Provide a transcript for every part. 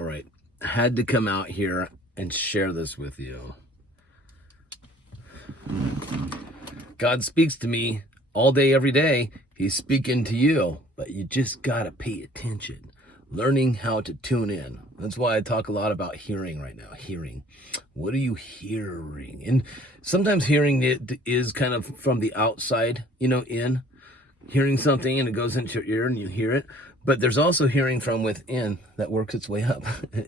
All right, I had to come out here and share this with you. God speaks to me all day, every day. He's speaking to you, but you just got to pay attention, learning how to tune in. That's why I talk a lot about hearing right now. Hearing. What are you hearing? And sometimes hearing it is kind of from the outside, in. Hearing something and it goes into your ear and you hear it. But there's also hearing from within that works its way up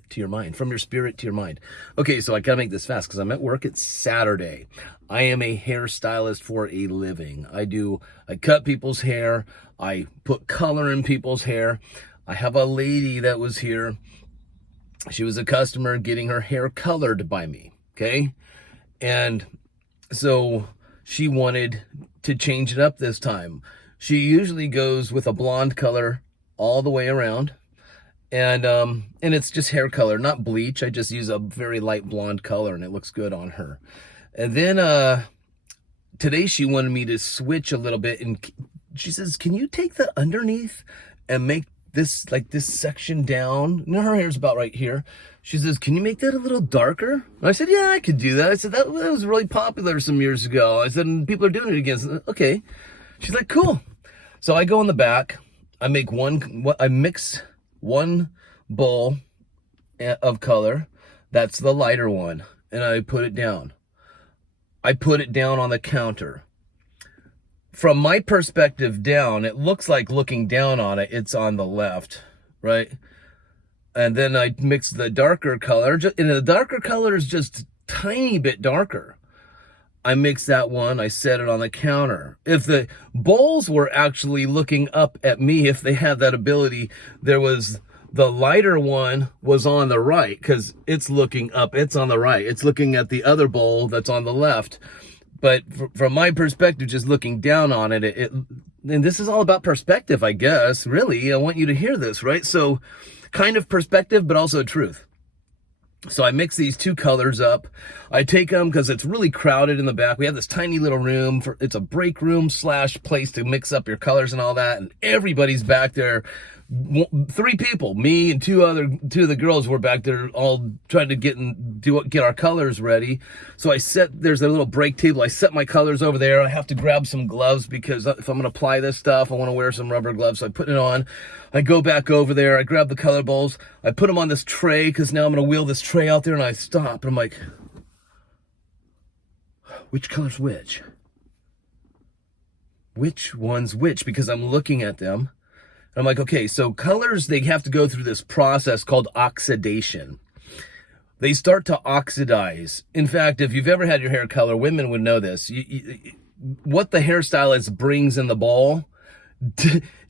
to your mind, from your spirit to your mind. Okay, so I gotta make this fast because I'm at work. It's Saturday. I am a hairstylist for a living. I cut people's hair. I put color in people's hair. I have a lady that was here. She was a customer getting her hair colored by me, okay? And so she wanted to change it up this time. She usually goes with a blonde color all the way around, and it's just hair color, not bleach. I just use a very light blonde color and it looks good on her. And then today she wanted me to switch a little bit, and she says, can you take the underneath and make this section down? Her hair's about right here. She says, can you make that a little darker? And I said, yeah, I could do that. I said, that was really popular some years ago. I said, and people are doing it again. I said, okay. She's like, cool. So I go in the back. I mix one bowl of color. That's the lighter one. And I put it down. I put it down on the counter. From my perspective down, it looks like looking down on it, it's on the left, right? And then I mix the darker color. And the darker color is just a tiny bit darker. I mix that one, I set it on the counter. If the bowls were actually looking up at me, if they had that ability, the lighter one was on the right because it's looking up, it's on the right. It's looking at the other bowl that's on the left. But from my perspective, just looking down on it, and this is all about perspective, I guess. Really, I want you to hear this, right? So kind of perspective, but also truth. So I mix these two colors up. I take them because it's really crowded in the back. We have this tiny little room. It's a break room / place to mix up your colors and all that. And everybody's back there. 3 people, me and two of the girls were back there all trying to get our colors ready. So there's a little break table. I set my colors over there. I have to grab some gloves because if I'm going to apply this stuff, I want to wear some rubber gloves. So I put it on. I go back over there. I grab the color bowls. I put them on this tray because now I'm going to wheel this tray out there, and I stop. And I'm like, which color's which? Which one's which? Because I'm looking at them. And I'm like, okay, so colors, they have to go through this process called oxidation. They start to oxidize. In fact, if you've ever had your hair color, women would know this. What the hairstylist brings in the bowl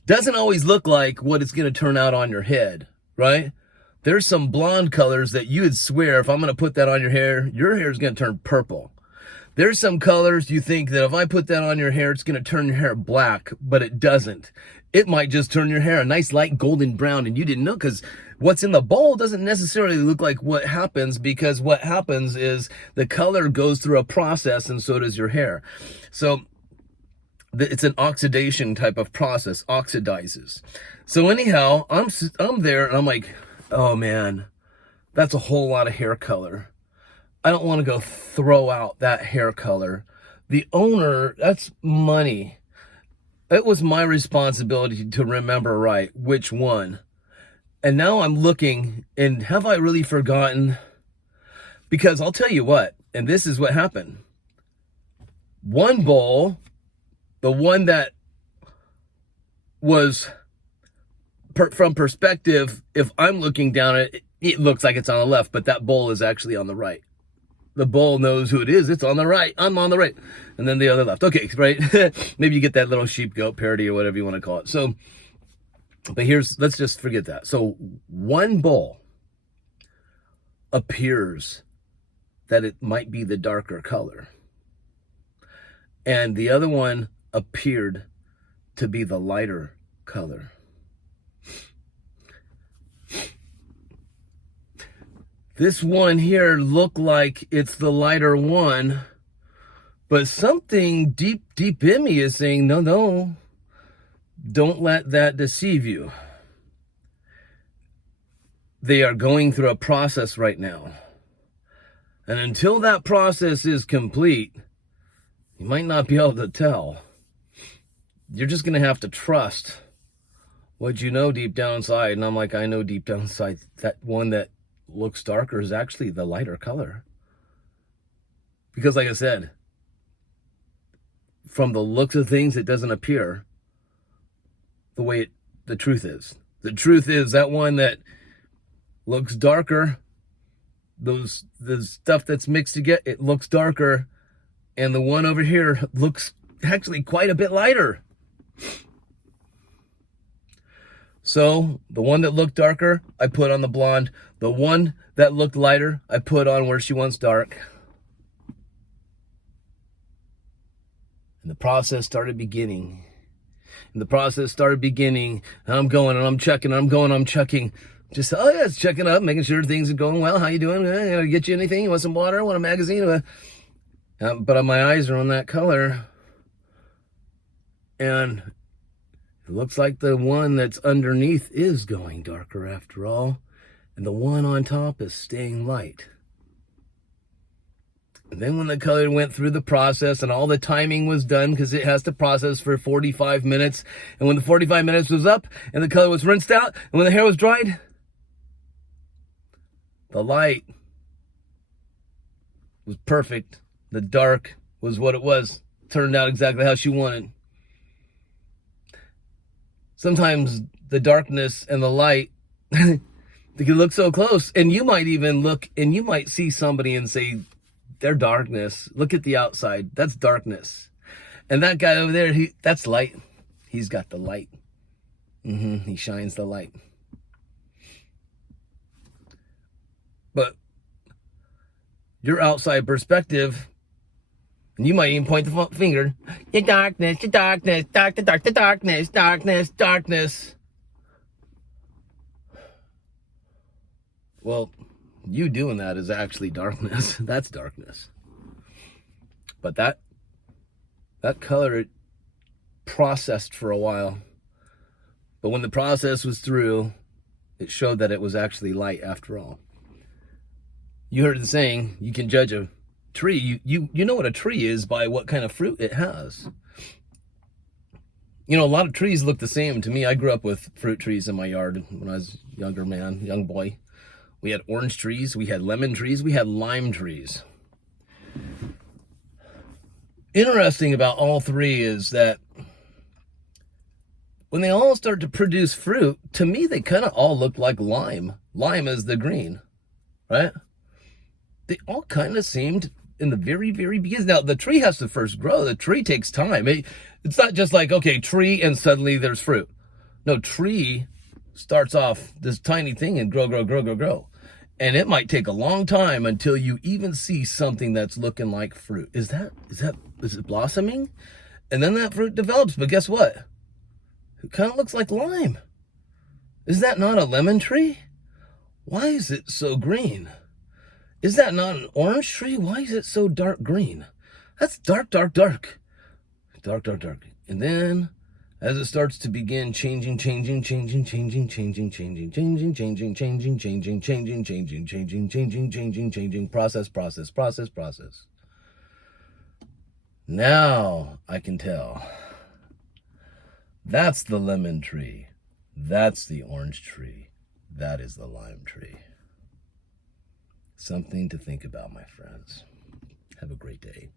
doesn't always look like what it's going to turn out on your head, right? There's some blonde colors that you would swear if I'm going to put that on your hair is going to turn purple. There's some colors you think that if I put that on your hair, it's going to turn your hair black, but it doesn't. It might just turn your hair a nice light golden brown, and you didn't know, because what's in the bowl doesn't necessarily look like what happens, because what happens is the color goes through a process, and so does your hair. So it's an oxidation type of process, oxidizes. So anyhow, I'm there, and I'm like, oh man, that's a whole lot of hair color. I don't want to go throw out that hair color. The owner, that's money. It was my responsibility to remember right which one. And now I'm looking, and have I really forgotten? Because I'll tell you what, and this is what happened. One bowl, the one that was from perspective, if I'm looking down at it, it looks like it's on the left, but that bowl is actually on the right. The bowl knows who it is. It's on the right. I'm on the right. And then the other left. Okay, right? Maybe you get that little sheep goat parody or whatever you want to call it. So, but let's just forget that. So one bowl appears that it might be the darker color. And the other one appeared to be the lighter color. This one here looked like it's the lighter one, but something deep in me is saying, no, don't let that deceive you. they are going through a process right now. And until that process is complete, you might not be able to tell. You're just going to have to trust what you know deep down inside. And I'm like, I know deep down inside that one that looks darker is actually the lighter color. Because like I said, from the looks of things, it doesn't appear the way the truth is. The truth is that one that looks darker, the stuff that's mixed together, it looks darker. And the one over here looks actually quite a bit lighter. So the one that looked darker, I put on the blonde. The one that looked lighter, I put on where she wants dark. And the process started beginning. And I'm going and I'm checking, I'm checking. Just, oh yeah, it's checking up, making sure things are going well. How you doing? Can I get you anything? You want some water? Want a magazine? But my eyes are on that color. And it looks like the one that's underneath is going darker after all. And the one on top is staying light. And then when the color went through the process and all the timing was done, because it has to process for 45 minutes. And when the 45 minutes was up and the color was rinsed out and when the hair was dried, the light was perfect. The dark was what it was. Turned out exactly how she wanted. Sometimes the darkness and the light, they can look so close. And you might even look and you might see somebody and say, they're darkness. Look at the outside. That's darkness. And that guy over there, that's light. He's got the light. He shines the light. But your outside perspective, and you might even point the finger. The darkness, the darkness, the darkness, darkness, darkness. Well, you doing that is actually darkness. That's darkness. But that color processed for a while. But when the process was through, it showed that it was actually light after all. You heard the saying, you can judge a tree. You know what a tree is by what kind of fruit it has. You know, a lot of trees look the same to me. I grew up with fruit trees in my yard when I was a young boy. We had orange trees, we had lemon trees, we had lime trees. Interesting about all three is that when they all start to produce fruit, to me they kind of all look like lime. Lime is the green, right? They all kind of seemed in the very, very beginning. Now, the tree has to first grow. The tree takes time. It's not just like, okay, tree and suddenly there's fruit. No, tree starts off this tiny thing and grow. And it might take a long time until you even see something that's looking like fruit. Is it blossoming? And then that fruit develops. But guess what? It kind of looks like lime. Is that not a lemon tree? Why is it so green? Is that not an orange tree? Why is it so dark green? That's dark. Dark. And then as it starts to begin changing, process. Now I can tell. That's the lemon tree. That's the orange tree. That is the lime tree. Something to think about, my friends. Have a great day.